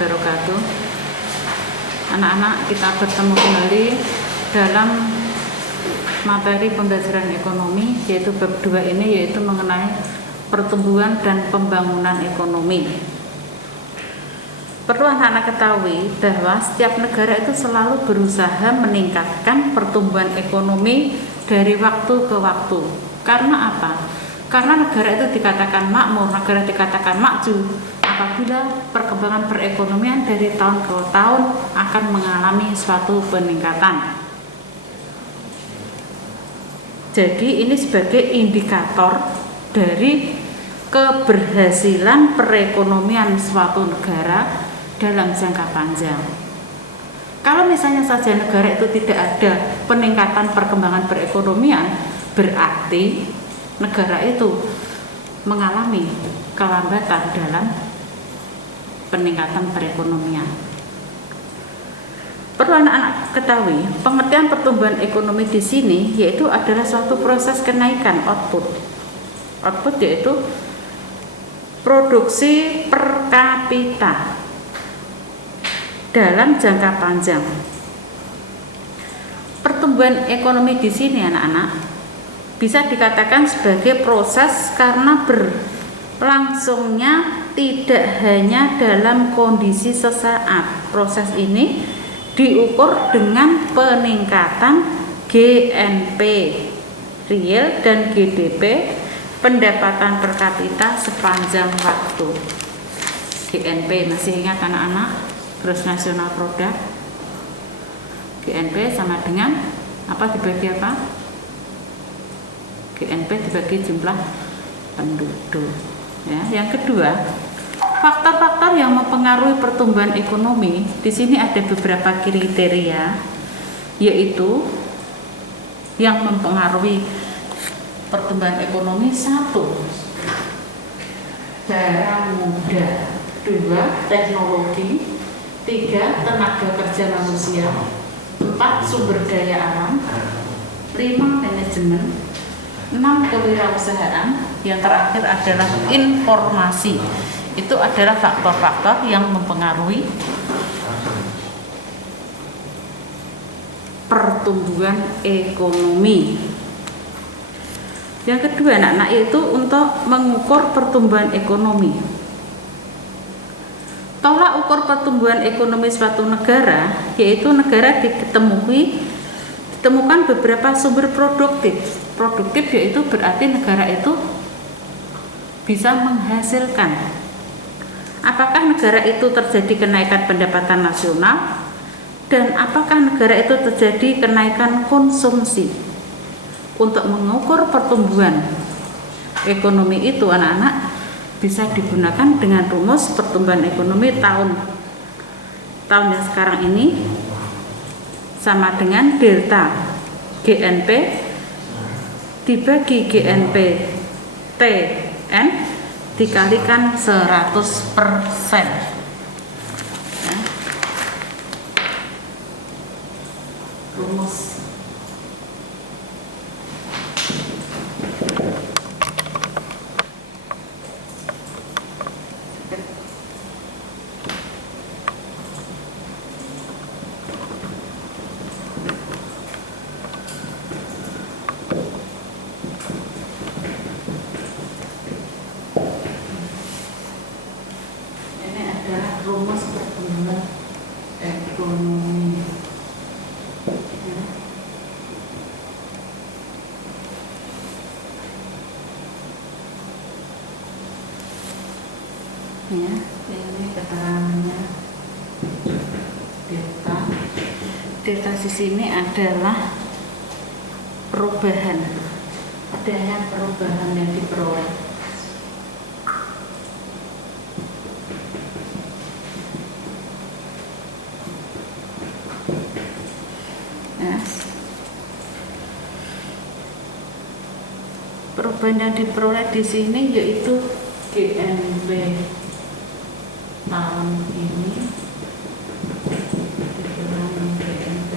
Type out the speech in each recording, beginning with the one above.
wabarakatuh. Anak-anak, kita bertemu kembali dalam materi pembelajaran ekonomi, yaitu bab 2 ini, yaitu mengenai pertumbuhan dan pembangunan ekonomi. Perlu anak-anak ketahui bahwa setiap negara itu selalu berusaha meningkatkan pertumbuhan ekonomi dari waktu ke waktu. Karena apa? Karena negara itu dikatakan makmur, negara dikatakan maju apabila perkembangan perekonomian dari tahun ke tahun akan mengalami suatu peningkatan. Jadi ini sebagai indikator dari keberhasilan perekonomian suatu negara dalam jangka panjang. Kalau misalnya saja negara itu tidak ada peningkatan perkembangan perekonomian, berarti negara itu mengalami kelambatan dalam peningkatan perekonomian. Perlu anak-anak ketahui, pengertian pertumbuhan ekonomi di sini yaitu adalah suatu proses kenaikan output. Output yaitu produksi per kapita dalam jangka panjang. Pertumbuhan ekonomi di sini anak-anak bisa dikatakan sebagai proses karena berlangsungnya tidak hanya dalam kondisi sesaat. Proses ini diukur dengan peningkatan GNP real dan GDP pendapatan per kapita sepanjang waktu. GNP masih ingat anak-anak? Gross National Product. GNP sama dengan apa dibagi apa? GNP dibagi jumlah penduduk. Ya, yang kedua, faktor-faktor yang mempengaruhi pertumbuhan ekonomi di sini ada beberapa kriteria, yaitu yang mempengaruhi pertumbuhan ekonomi: 1, barang mudah; 2, teknologi; 3, tenaga kerja manusia; 4, sumber daya alam; 5, manajemen; 6, kewirausahaan. Yang terakhir adalah informasi. Itu adalah faktor-faktor yang mempengaruhi pertumbuhan ekonomi. Yang kedua anak-anak, yaitu untuk mengukur pertumbuhan ekonomi. Tolak ukur pertumbuhan ekonomi suatu negara yaitu negara ditemukan beberapa sumber produktif. Produktif yaitu berarti negara itu bisa menghasilkan. Apakah negara itu terjadi kenaikan pendapatan nasional, dan apakah negara itu terjadi kenaikan konsumsi. Untuk mengukur pertumbuhan ekonomi itu anak-anak bisa digunakan dengan rumus pertumbuhan ekonomi tahun yang sekarang ini sama dengan delta GNP dibagi GNP TN dikalikan 100%. Nah, rumus rumus pertumbuhan ekonomi. Ya, ini keterangannya. Delta di sini adalah perubahan, adanya perubahan yang diperoleh. Perubahan yang diperoleh di sini yaitu GNP tahun ini dikurangi GNP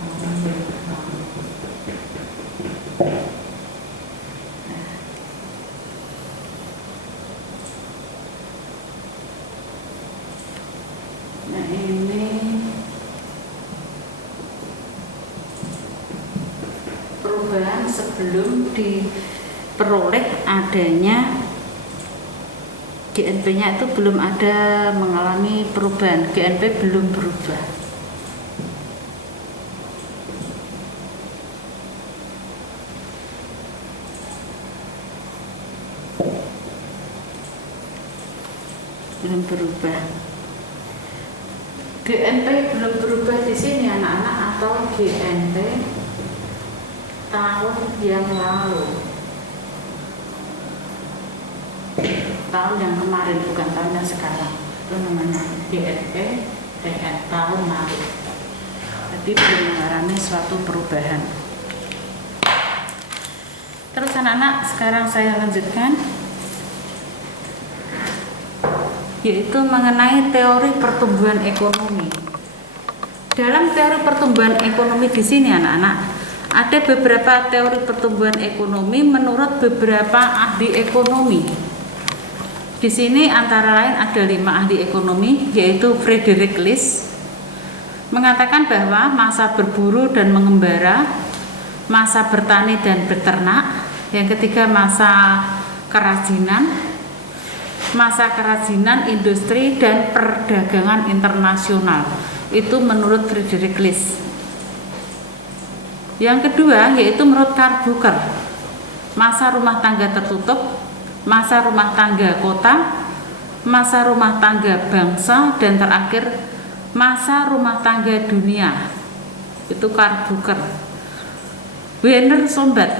tahun depan. Nah ini perubahan sebelum diperoleh adanya GNP-nya itu belum ada mengalami perubahan, GNP belum berubah. Belum berubah. GNP belum berubah di sini anak-anak, atau GNP tahun yang lalu, tahun yang kemarin, bukan tahun yang sekarang. Itu namanya GNP tahun lalu. Jadi belum mengalami suatu perubahan. Terus anak-anak, sekarang saya lanjutkan, yaitu mengenai teori pertumbuhan ekonomi. Dalam teori pertumbuhan ekonomi di sini anak-anak, ada beberapa teori pertumbuhan ekonomi menurut beberapa ahli ekonomi. Di sini antara lain ada 5 ahli ekonomi, yaitu Frederick List mengatakan bahwa masa berburu dan mengembara, masa bertani dan beternak, yang ketiga masa kerajinan, industri, dan perdagangan internasional. Itu menurut Frederick List. Yang kedua yaitu menurut Karl Bucher, masa rumah tangga tertutup, masa rumah tangga kota, masa rumah tangga bangsa, dan terakhir masa rumah tangga dunia. Itu Karl Bucher. Werner Sombart,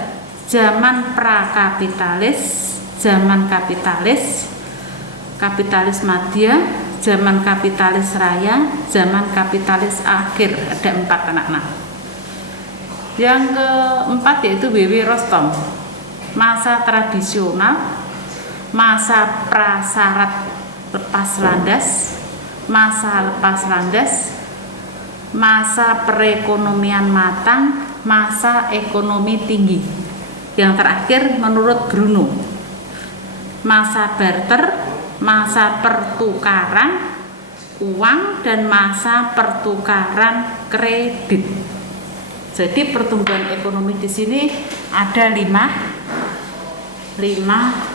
zaman prakapitalis, zaman kapitalis, kapitalis madya, zaman kapitalis raya, zaman kapitalis akhir. Ada 4 anak-anak. Yang keempat yaitu W.W. Rostow, masa tradisional, masa prasarat lepas landas, masa lepas landas, masa perekonomian matang, masa ekonomi tinggi. Yang terakhir menurut Bruno, masa barter, masa pertukaran uang, dan masa pertukaran kredit. Jadi pertumbuhan ekonomi di sini ada 5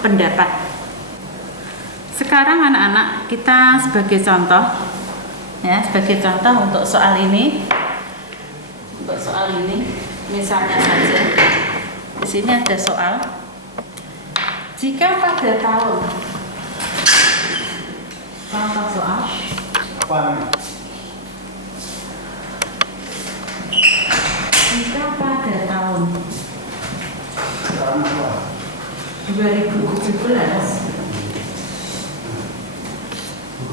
pendapat. Sekarang anak-anak, kita sebagai contoh untuk soal ini, misalnya saja di sini ada soal, jika pada tahun, contoh soal, jika pada tahun 2017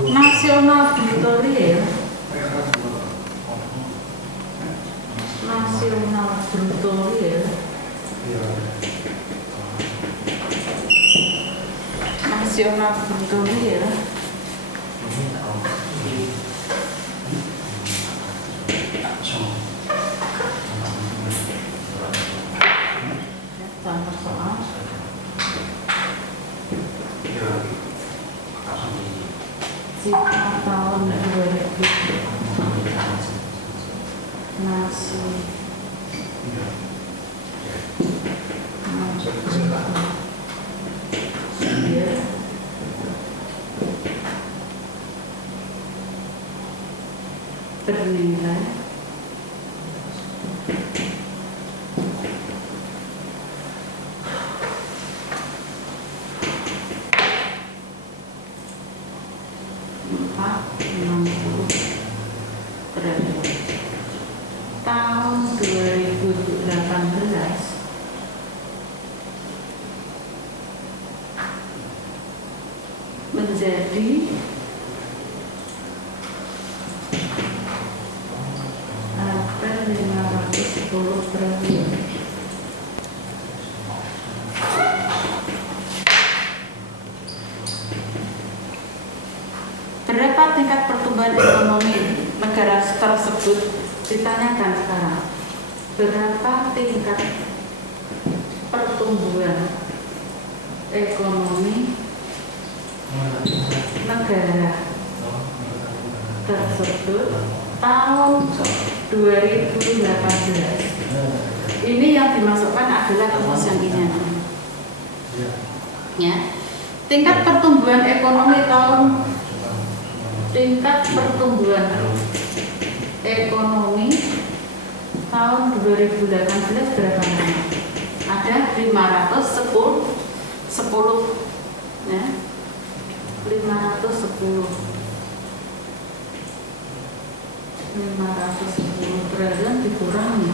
nasional bruto real contoh soal, jika tahun 2000 bernilai tahun 2018 menjadi April 510 triliun. Berapa tingkat pertumbuhan ekonomi negara tersebut? Ditanyakan sekarang, berapa tingkat pertumbuhan ekonomi negara tersebut tahun 2018. Ini yang dimasukkan adalah rumus yang ini. Ya. Tingkat pertumbuhan ekonomi tahun 2018 berapa? Ada 510 ya. 510 triliun dikurangi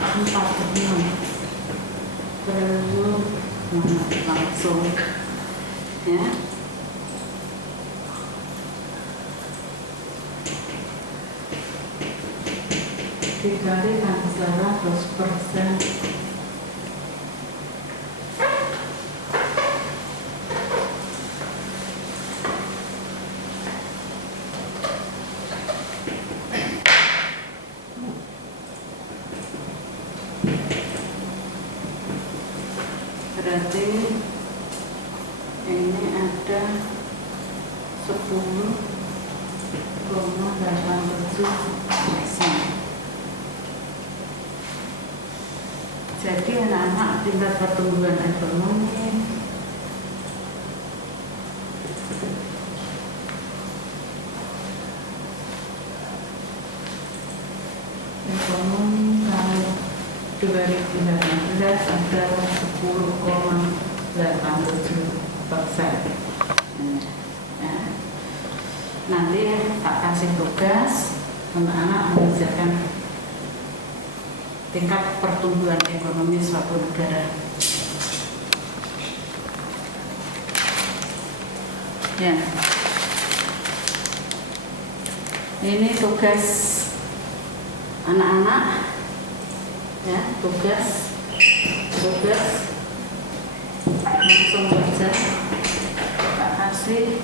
46 triliun langsung ya. Dikalikan 100%. Berarti ini ada 10,87%. Jadi anak-anak tingkat pertumbuhan ekonomi tahun 2018 adalah 10,87%. Ya. Nanti tak kasih tugas anak-anak mengerjakan tingkat pertumbuhan ekonomi suatu negara. Ya. Ini tugas anak-anak. Ya, tugas langsung saja tak kasih.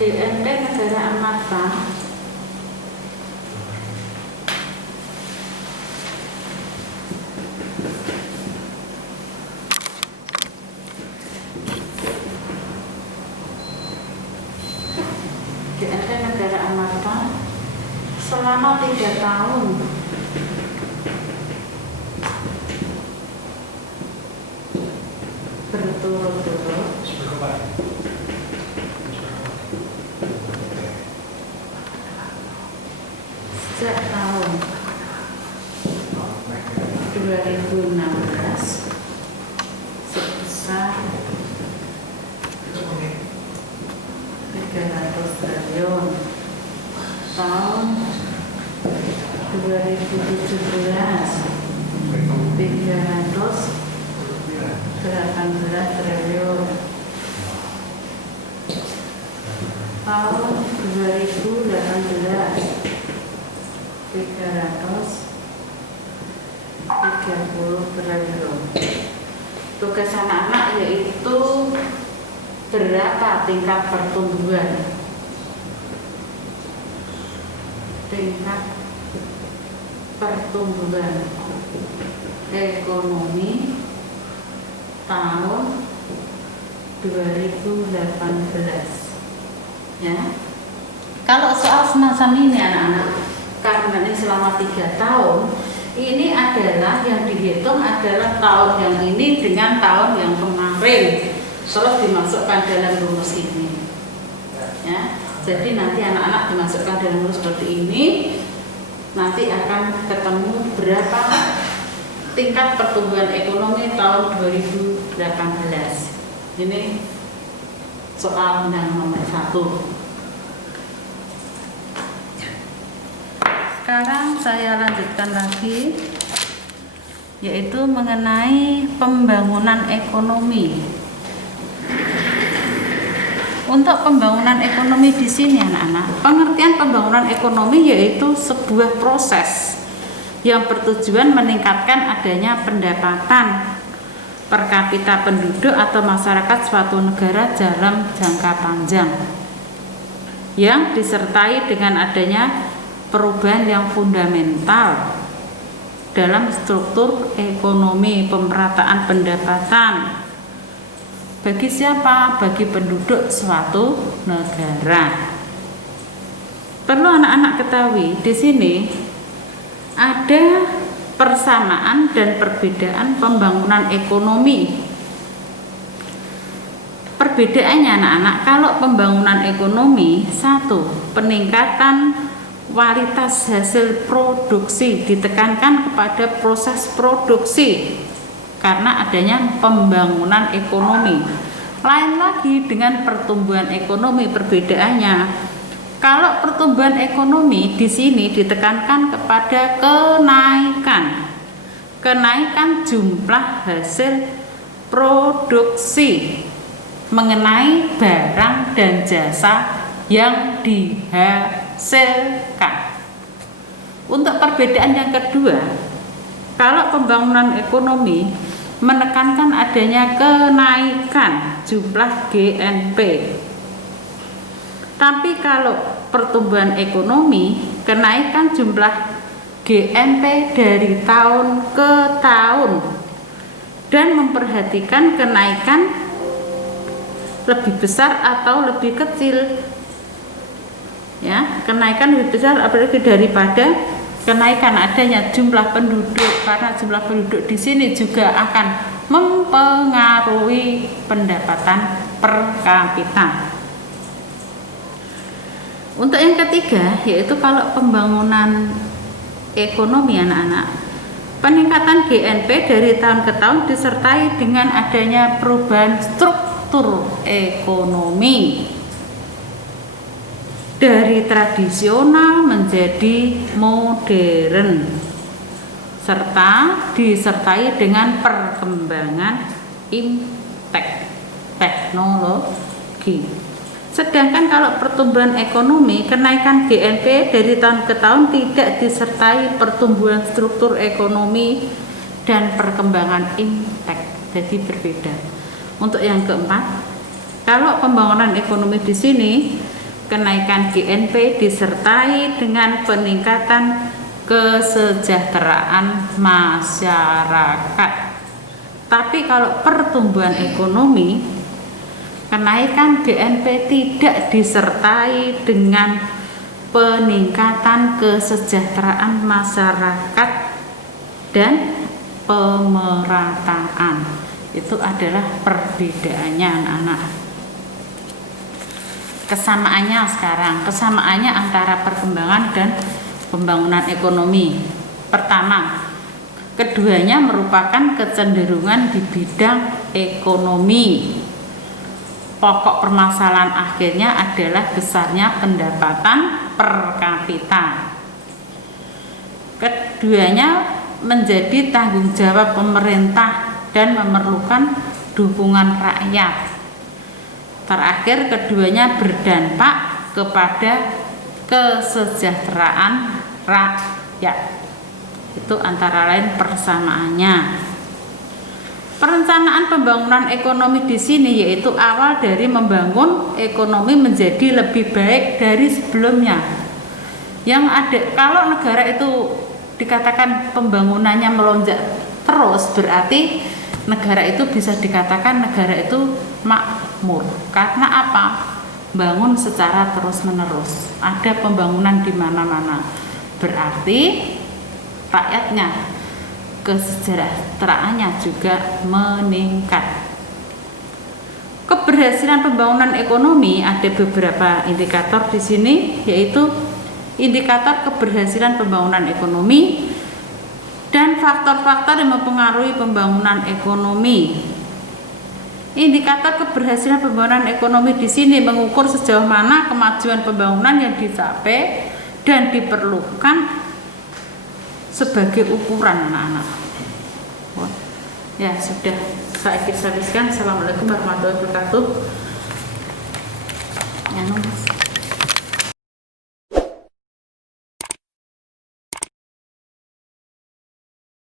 GNP negara Amata selama 3 tahun berturut-turut sejak tahun 2016 sebesar 300 triliun. Tahun 2017 318 triliun. Tahun 2018 330 triliun. Tugas anak-anak yaitu berapa tingkat pertumbuhan ekonomi tahun 2018 ya. Kalau soal semacam ini anak-anak, karena ini selama 3 tahun, ini adalah yang dihitung adalah tahun yang ini dengan tahun yang kemarin, terus dimasukkan dalam rumus ini ya. Jadi nanti anak-anak dimasukkan dalam rumus seperti ini, nanti akan ketemu berapa tingkat pertumbuhan ekonomi tahun 2018. Ini soal yang nomor 1. Sekarang saya lanjutkan lagi, yaitu mengenai pembangunan ekonomi. Untuk pembangunan ekonomi di sini anak-anak, pengertian pembangunan ekonomi yaitu sebuah proses yang bertujuan meningkatkan adanya pendapatan per kapita penduduk atau masyarakat suatu negara dalam jangka panjang, yang disertai dengan adanya perubahan yang fundamental dalam struktur ekonomi, pemerataan pendapatan, Bagi siapa? Bagi penduduk suatu negara. Perlu anak-anak ketahui di sini ada persamaan dan perbedaan pembangunan ekonomi. Perbedaannya anak-anak, kalau pembangunan ekonomi, satu, peningkatan kualitas hasil produksi, ditekankan kepada proses produksi karena adanya pembangunan ekonomi. Lain lagi dengan pertumbuhan ekonomi, perbedaannya. Kalau pertumbuhan ekonomi di sini ditekankan kepada kenaikan jumlah hasil produksi mengenai barang dan jasa yang dihasilkan. Untuk perbedaan yang kedua, kalau pembangunan ekonomi menekankan adanya kenaikan jumlah GNP. Tapi kalau pertumbuhan ekonomi, kenaikan jumlah GNP dari tahun ke tahun dan memperhatikan kenaikan lebih besar atau lebih kecil. Ya, kenaikan lebih besar apalagi daripada kenaikan adanya jumlah penduduk, karena jumlah penduduk di sini juga akan mempengaruhi pendapatan per kapita. Untuk yang ketiga, yaitu kalau pembangunan ekonomi anak-anak, peningkatan GNP dari tahun ke tahun disertai dengan adanya perubahan struktur ekonomi dari tradisional menjadi modern serta disertai dengan perkembangan teknologi. Sedangkan kalau pertumbuhan ekonomi, kenaikan GNP dari tahun ke tahun tidak disertai pertumbuhan struktur ekonomi dan perkembangan jadi berbeda. Untuk yang keempat, kalau pembangunan ekonomi di sini, kenaikan GNP disertai dengan peningkatan kesejahteraan masyarakat. Tapi kalau pertumbuhan ekonomi, kenaikan GNP tidak disertai dengan peningkatan kesejahteraan masyarakat dan pemerataan. Itu adalah perbedaannya anak-anak. Kesamaannya antara perkembangan dan pembangunan ekonomi. Pertama, keduanya merupakan kecenderungan di bidang ekonomi. Pokok permasalahan akhirnya adalah besarnya pendapatan per kapita. Keduanya menjadi tanggung jawab pemerintah dan memerlukan dukungan rakyat. Terakhir, keduanya berdampak kepada kesejahteraan rakyat. Itu antara lain persamaannya. Perencanaan pembangunan ekonomi di sini yaitu awal dari membangun ekonomi menjadi lebih baik dari sebelumnya. Yang ada, kalau negara itu dikatakan pembangunannya melonjak terus, berarti negara itu bisa dikatakan negara itu makmur. Karena apa? Bangun secara terus-menerus. Ada pembangunan di mana-mana. Berarti rakyatnya, kesejahteraannya juga meningkat. Keberhasilan pembangunan ekonomi ada beberapa indikator di sini, yaitu indikator keberhasilan pembangunan ekonomi dan faktor-faktor yang mempengaruhi pembangunan ekonomi. Indikator keberhasilan pembangunan ekonomi di sini mengukur sejauh mana kemajuan pembangunan yang dicapai dan diperlukan sebagai ukuran anak-anak. Ya sudah, saya habiskan. Assalamualaikum warahmatullahi wabarakatuh. Ya,